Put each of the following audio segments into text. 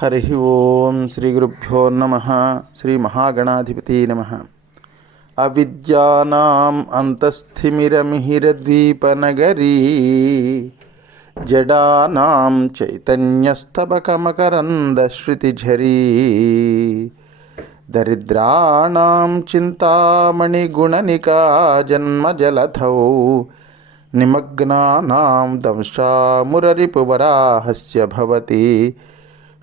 हरि ओम श्री नम श्री महागणाधिपति नम। अविद्यानाम् अन्तस्थिमिरमिहिरद्वीपनगरी जडानां दरिद्राण चिंतामणिगुण चिन्तामणिगुणनिका जन्मजलधौ निमग्नानां दंशामुररिपुवराहस्य भवति।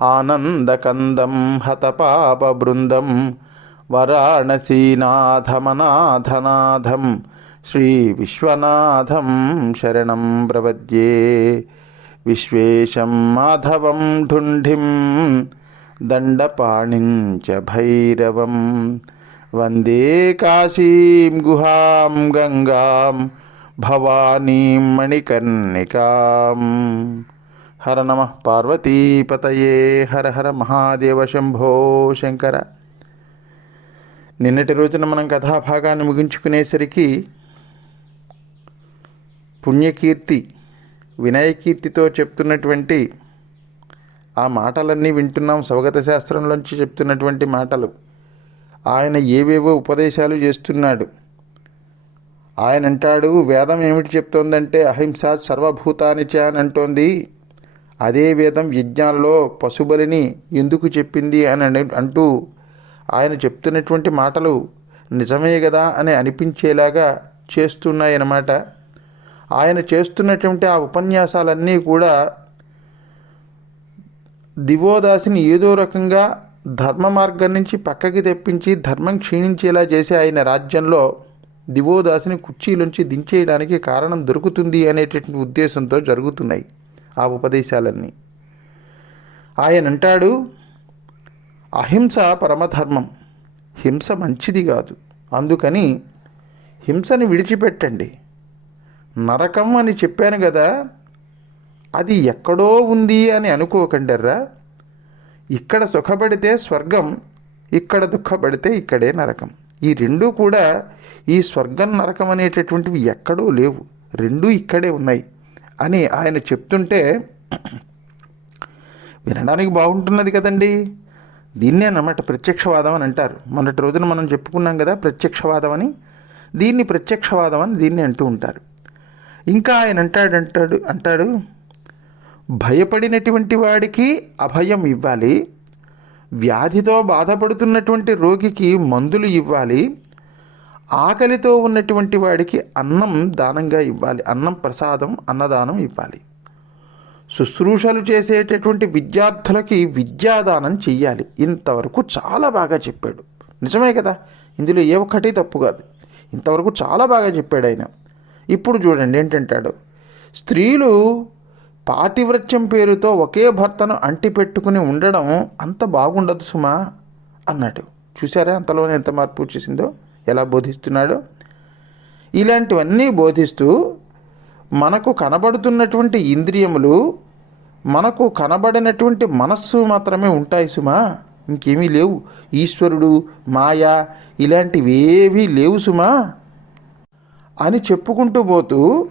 ఆనందకందం హతపాపబృందం వరాణసీనాథమనాథనాథం శ్రీ విశ్వనాథం శరణం ప్రపద్యే. విశ్వేశం మాధవం ఢుంఢిం దండపాణిం చ భైరవం. వందే కాశీం గుహాం గంగాం భవానీం మణికర్ణికాం. హర నమ పార్వతీపతయే. హర హర మహాదేవ శంభో శంకర. నిన్నటి రోజున మనం కథాభాగాన్ని ముగించుకునేసరికి పుణ్యకీర్తి వినయకీర్తితో చెప్తున్నటువంటి ఆ మాటలన్నీ వింటున్నాం స్వగత శాస్త్రంలోంచి చెప్తున్నటువంటి మాటలు. ఆయన ఏవేవో ఉపదేశాలు చేస్తున్నాడు. ఆయన అంటాడు వేదం ఏమిటి చెప్తోందంటే అహింస సర్వభూతానిచ అని అంటోంది. అదే వేదం యజ్ఞాల్లో పశుబలిని ఎందుకు చెప్పింది అని అంటూ ఆయన చెప్తున్నటువంటి మాటలు నిజమే కదా అని అనిపించేలాగా చేస్తున్నాయన్నమాట. ఆయన చేస్తున్నటువంటి ఆ ఉపన్యాసాలన్నీ కూడా దివోదాసిని ఏదో రకంగా ధర్మ మార్గం నుంచి పక్కకి తెప్పించి ధర్మం క్షీణించేలా చేసే ఆయన రాజ్యంలో దివోదాసిని కుర్చీలోంచి దించేయడానికి కారణం దొరుకుతుంది అనేటటువంటి ఉద్దేశంతో జరుగుతున్నాయి. ఆ ఉపదేశాలన్నీ. ఆయన అంటాడు అహింస పరమధర్మం. హింస మంచిది కాదు. అందుకని హింసని విడిచిపెట్టండి. నరకం అని చెప్పాను కదా అది ఎక్కడో ఉంది అని అనుకోకండర్రా. ఇక్కడ సుఖపడితే స్వర్గం ఇక్కడ దుఃఖపడితే ఇక్కడే నరకం. ఈ రెండూ కూడా ఈ స్వర్గం నరకం అనేటటువంటివి ఎక్కడో లేవు. రెండూ ఇక్కడే ఉన్నాయి. అని ఆయన చెప్తుంటే వినడానికి బాగుంటున్నది కదండి. దీన్నే అన్నమాట ప్రత్యక్షవాదం అని అంటారు. మొన్నటి రోజున మనం చెప్పుకున్నాం కదా ప్రత్యక్షవాదం అని. దీన్ని ప్రత్యక్షవాదం అని దీన్ని అంటూ ఉంటారు. ఇంకా ఆయన అంటాడు అంటాడు అంటాడు భయపడినటువంటి వాడికి అభయం ఇవ్వాలి. వ్యాధితో బాధపడుతున్నటువంటి రోగికి మందులు ఇవ్వాలి. ఆకలితో ఉన్నటువంటి వాడికి అన్నం దానంగా ఇవ్వాలి. అన్నం ప్రసాదం అన్నదానం ఇవ్వాలి. శుశ్రూషలు చేసేటటువంటి విద్యార్థులకి విద్యాదానం చెయ్యాలి. ఇంతవరకు చాలా బాగా చెప్పాడు. నిజమే కదా? ఇందులో ఏ ఒక్కటి తప్పు కాదు. ఇంతవరకు చాలా బాగా చెప్పాడు ఆయన. ఇప్పుడు చూడండి ఏంటంటాడు? స్త్రీలు పాతివ్రత్యం పేరుతో ఒకే భర్తను అంటిపెట్టుకుని ఉండడం అంత బాగుండదు సుమా అన్నాడు. చూసారా అంతలోనే ఎంత మార్పు వచ్చేసిందో? ఎలా బోధిస్తున్నాడో? ఇలాంటివన్నీ బోధిస్తూ మనకు కనబడుతున్నటువంటి ఇంద్రియములు మనకు కనబడినటువంటి మనస్సు మాత్రమే ఉంటాయి సుమా. ఇంకేమీ లేవు. ఈశ్వరుడు మాయ ఇలాంటివి ఏవీ లేవు సుమా. అని చెప్పుకుంటూ పోతూ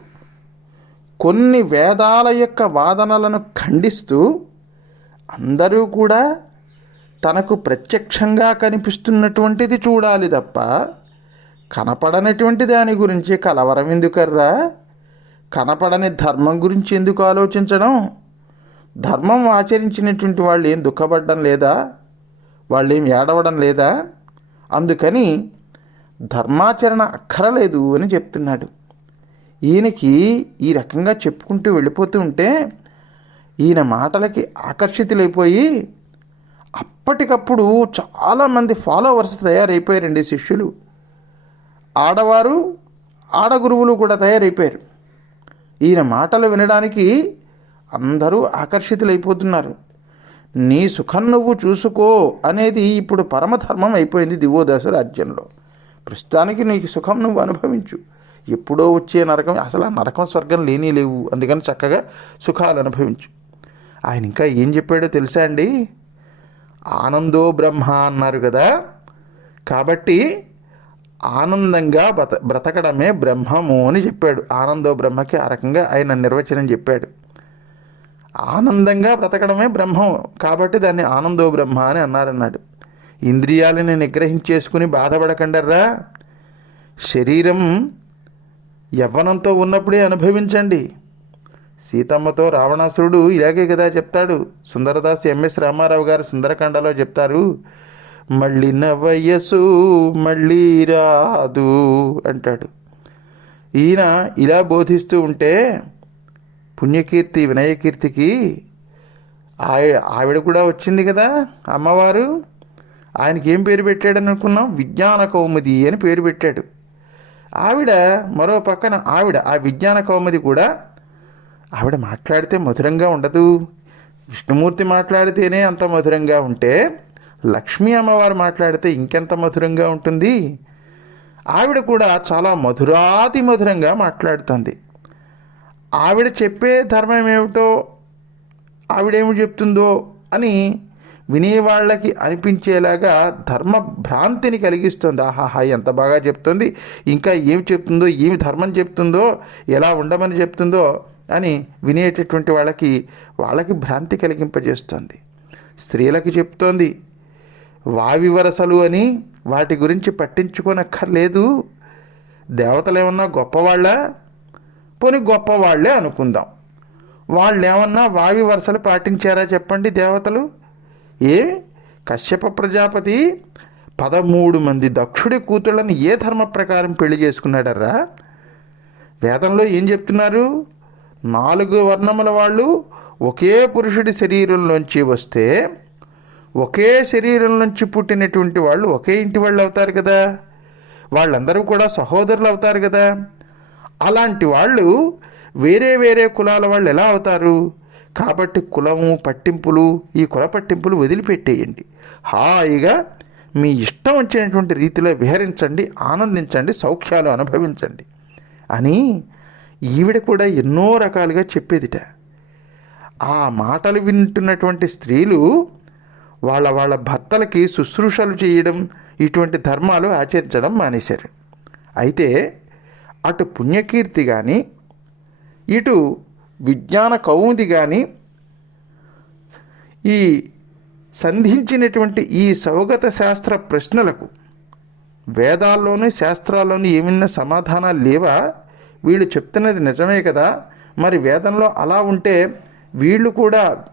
కొన్ని వేదాల యొక్క వాదనలను ఖండిస్తూ అందరూ కూడా తనకు ప్రత్యక్షంగా కనిపిస్తున్నటువంటిది చూడాలి తప్ప కనపడనటువంటి దాని గురించి కలవరం ఎందుకర్రా? కనపడని ధర్మం గురించి ఎందుకు ఆలోచించడం? ధర్మం ఆచరించినటువంటి వాళ్ళు ఏం దుఃఖపడడం లేదా? వాళ్ళు ఏం ఏడవడం లేదా? అందుకని ధర్మాచరణ అక్కరలేదు అని చెప్తున్నాడు. ఈయనకి ఈ రకంగా చెప్పుకుంటూ వెళ్ళిపోతూ ఉంటే ఈయన మాటలకి ఆకర్షితులైపోయి అప్పటికప్పుడు చాలామంది ఫాలోవర్స్ తయారైపోయారండి శిష్యులు. ఆడవారు ఆడగురువులు కూడా తయారైపోయారు. ఈయన మాటలు వినడానికి అందరూ ఆకర్షితులైపోతున్నారు. నీ సుఖం నువ్వు చూసుకో అనేది ఇప్పుడు పరమధర్మం అయిపోయింది దివోదాసు రాజ్యంలో. ప్రస్తుతానికి నీకు సుఖం నువ్వు అనుభవించు. ఎప్పుడో వచ్చే నరకం అసలు ఆ నరకం స్వర్గం లేని లేవు. అందుకని చక్కగా సుఖాలు అనుభవించు. ఆయన ఇంకా ఏం చెప్పాడో తెలుసా అండి? ఆనందో బ్రహ్మ అన్నారు కదా. కాబట్టి ఆనందంగా బ్రత బ్రతకడమే బ్రహ్మము అని చెప్పాడు. ఆనందో బ్రహ్మకి ఆ రకంగా ఆయన నిర్వచనం చెప్పాడు. ఆనందంగా బ్రతకడమే బ్రహ్మం కాబట్టి దాన్ని ఆనందో బ్రహ్మ అని అన్నారన్నాడు. ఇంద్రియాలని నిగ్రహించేసుకుని బాధపడకండర్రా. శరీరం యవ్వనంతో ఉన్నప్పుడే అనుభవించండి. సీతమ్మతో రావణాసురుడు ఇలాగే కదా చెప్తాడు. సుందరదాస్ ఎంఎస్ రామారావు గారు సుందరకాండలో చెప్తారు మళ్ళీ వయస్సు మళ్ళీ రాదు అంటాడు. ఈయన ఇలా బోధిస్తూ ఉంటే పుణ్యకీర్తి వినయకీర్తికి ఆవి ఆవిడ కూడా వచ్చింది కదా అమ్మవారు. ఆయనకి ఏం పేరు పెట్టాడు అనుకున్నాం విజ్ఞాన కౌముది అని పేరు పెట్టాడు. ఆవిడ మరో పక్కన ఆవిడ ఆ విజ్ఞాన కౌముది కూడా ఆవిడ మాట్లాడితే మధురంగా ఉండదు. విష్ణుమూర్తి మాట్లాడితేనే అంత మధురంగా ఉంటే లక్ష్మీ అమ్మవారు మాట్లాడితే ఇంకెంత మధురంగా ఉంటుంది? ఆవిడ కూడా చాలా మధురాతి మధురంగా మాట్లాడుతుంది. ఆవిడ చెప్పే ధర్మం ఏమిటో ఆవిడేమి చెప్తుందో అని వినేవాళ్ళకి అనిపించేలాగా ధర్మ భ్రాంతిని కలిగిస్తుంది. ఆహాహా ఎంత బాగా చెప్తుంది. ఇంకా ఏమి చెప్తుందో ఏమి ధర్మం చెప్తుందో ఎలా ఉండమని చెప్తుందో అని వినేటటువంటి వాళ్ళకి వాళ్ళకి భ్రాంతి కలిగింపజేస్తుంది. స్త్రీలకి చెప్తోంది వావి వరసలు అని వాటి గురించి పట్టించుకోనక్కర్లేదు. దేవతలు ఏమన్నా గొప్పవాళ్ళ? పోని గొప్పవాళ్ళే అనుకుందాం. వాళ్ళు ఏమన్నా వావి వరసలు పాటించారా చెప్పండి దేవతలు? ఏ? కశ్యప ప్రజాపతి పదమూడు మంది దక్షుడి కూతుళ్ళని ఏ ధర్మ ప్రకారం పెళ్ళి చేసుకున్నాడర్రా? వేదంలో ఏం చెప్తున్నారు? నాలుగు వర్ణముల వాళ్ళు ఒకే పురుషుడి శరీరంలోంచి వస్తే ఒకే శరీరం నుంచి పుట్టినటువంటి వాళ్ళు ఒకే ఇంటి వాళ్ళు అవుతారు కదా. వాళ్ళందరూ కూడా సహోదరులు అవుతారు కదా. అలాంటి వాళ్ళు వేరే వేరే కులాల వాళ్ళు ఎలా అవుతారు? కాబట్టి కులము పట్టింపులు ఈ కుల పట్టింపులు వదిలిపెట్టేయండి. హాయిగా మీ ఇష్టం వచ్చినటువంటి రీతిలో విహరించండి ఆనందించండి సౌఖ్యాలు అనుభవించండి. అని ఈవిడ కూడా ఎన్నో రకాలుగా చెప్పేదిట. ఆ మాటలు వింటున్నటువంటి స్త్రీలు వాళ్ళ వాళ్ళ భర్తలకి శుశ్రూషలు చేయడం ఇటువంటి ధర్మాలు ఆచరించడం మానేశారు. అయితే అటు పుణ్యకీర్తి కానీ ఇటు విజ్ఞాన కౌముది కానీ ఈ సంధించినటువంటి ఈ సౌగత శాస్త్ర ప్రశ్నలకు వేదాల్లోని శాస్త్రాల్లోని ఏమన్నా సమాధానాలు లేవా? వీళ్ళు చెప్తున్నది నిజమే కదా? మరి వేదంలో అలా ఉంటే వీళ్ళు కూడా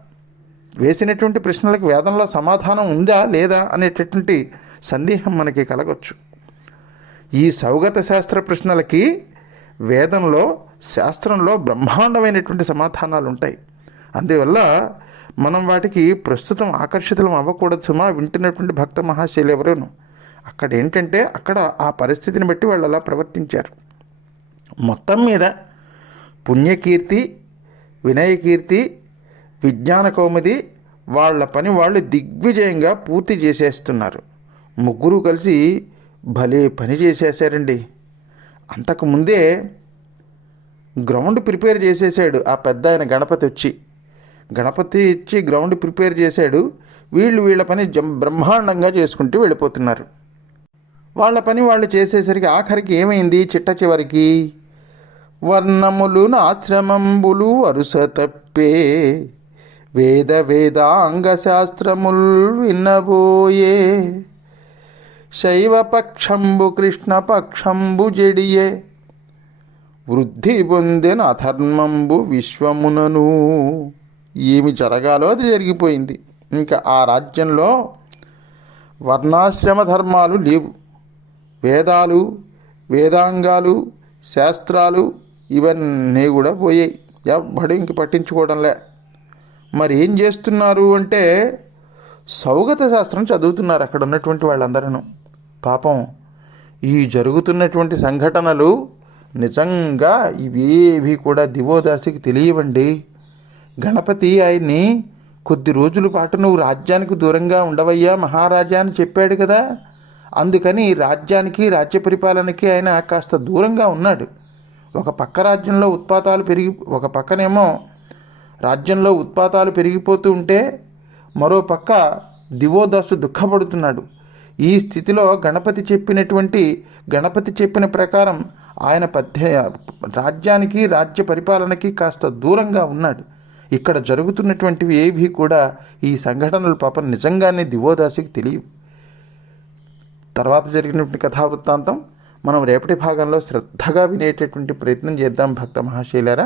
వేసినటువంటి ప్రశ్నలకు వేదంలో సమాధానం ఉందా లేదా అనేటటువంటి సందేహం మనకి కలగచ్చు. ఈ సౌగత శాస్త్ర ప్రశ్నలకి వేదంలో శాస్త్రంలో బ్రహ్మాండమైనటువంటి సమాధానాలు ఉంటాయి. అందువల్ల మనం వాటికి ప్రస్తుతం ఆకర్షితులం అవ్వకూడదు సుమా వింటున్నటువంటి భక్త మహాశైలు ఎవరూను? అక్కడ ఏంటంటే అక్కడ ఆ పరిస్థితిని బట్టి వాళ్ళు అలా ప్రవర్తించారు. మొత్తం మీద పుణ్యకీర్తి వినయకీర్తి విజ్ఞాన కౌముది వాళ్ళ పని వాళ్ళు దిగ్విజయంగా పూర్తి చేసేస్తున్నారు. ముగ్గురు కలిసి భలే పని చేసేసారండి అంతకుముందే గ్రౌండ్ ప్రిపేర్ చేసేసాడు ఆ పెద్ద ఆయన గణపతి వచ్చి. గణపతి ఇచ్చి గ్రౌండ్ ప్రిపేర్ చేశాడు. వీళ్ళు వీళ్ళ పని జం బ్రహ్మాండంగా చేసుకుంటూ వెళ్ళిపోతున్నారు. వాళ్ళ పని వాళ్ళు చేసేసరికి ఆఖరికి ఏమైంది చిట్ట చివరికి? వర్ణములు ఆశ్రమంబులు వరుస తప్పే వేద వేదాంగ శాస్త్రముల్ విన్నబోయే శైవపక్షంబు కృష్ణపక్షంబు జడియే. వృద్ధి పొందిన అధర్మంబు విశ్వమునను. ఏమి జరగాలో అది జరిగిపోయింది. ఇంకా ఆ రాజ్యంలో వర్ణాశ్రమ ధర్మాలు లేవు. వేదాలు వేదాంగాలు శాస్త్రాలు ఇవన్నీ కూడా పోయాయి. ఎవ్వడు ఇంక పట్టించుకోవడంలే మరి ఏం చేస్తున్నారు అంటే సౌగత శాస్త్రం చదువుతున్నారు అక్కడ ఉన్నటువంటి వాళ్ళందరూ పాపం ఈ జరుగుతున్నటువంటి సంఘటనలు నిజంగా ఇవేవి కూడా దివోదాసికి తెలియవండి. గణపతి ఆయన్ని కొద్ది రోజుల పాటు నువ్వు రాజ్యానికి దూరంగా ఉండవయ్యా మహారాజా అని చెప్పాడు కదా. అందుకని రాజ్యానికి రాజ్య పరిపాలనకి ఆయన కాస్త దూరంగా ఉన్నాడు. ఒక పక్క రాజ్యంలో ఉత్పాతాలు పెరిగి ఒక పక్కనేమో రాజ్యంలో ఉత్పాతాలు పెరిగిపోతూ ఉంటే మరో పక్క దివోదాసు దుఃఖపడుతున్నాడు. ఈ స్థితిలో గణపతి చెప్పినటువంటి గణపతి చెప్పిన ప్రకారం ఆయన పద్య రాజ్యానికి రాజ్య పరిపాలనకి కాస్త దూరంగా ఉన్నాడు. ఇక్కడ జరుగుతున్నటువంటివి ఏవి కూడా ఈ సంఘటనలు పాపం నిజంగానే దివోదాసికి తెలియవు. తర్వాత జరిగినటువంటి కథావృత్తాంతం మనం రేపటి భాగంలో శ్రద్ధగా వినేటటువంటి ప్రయత్నం చేద్దాం భక్త మహాశైలారా.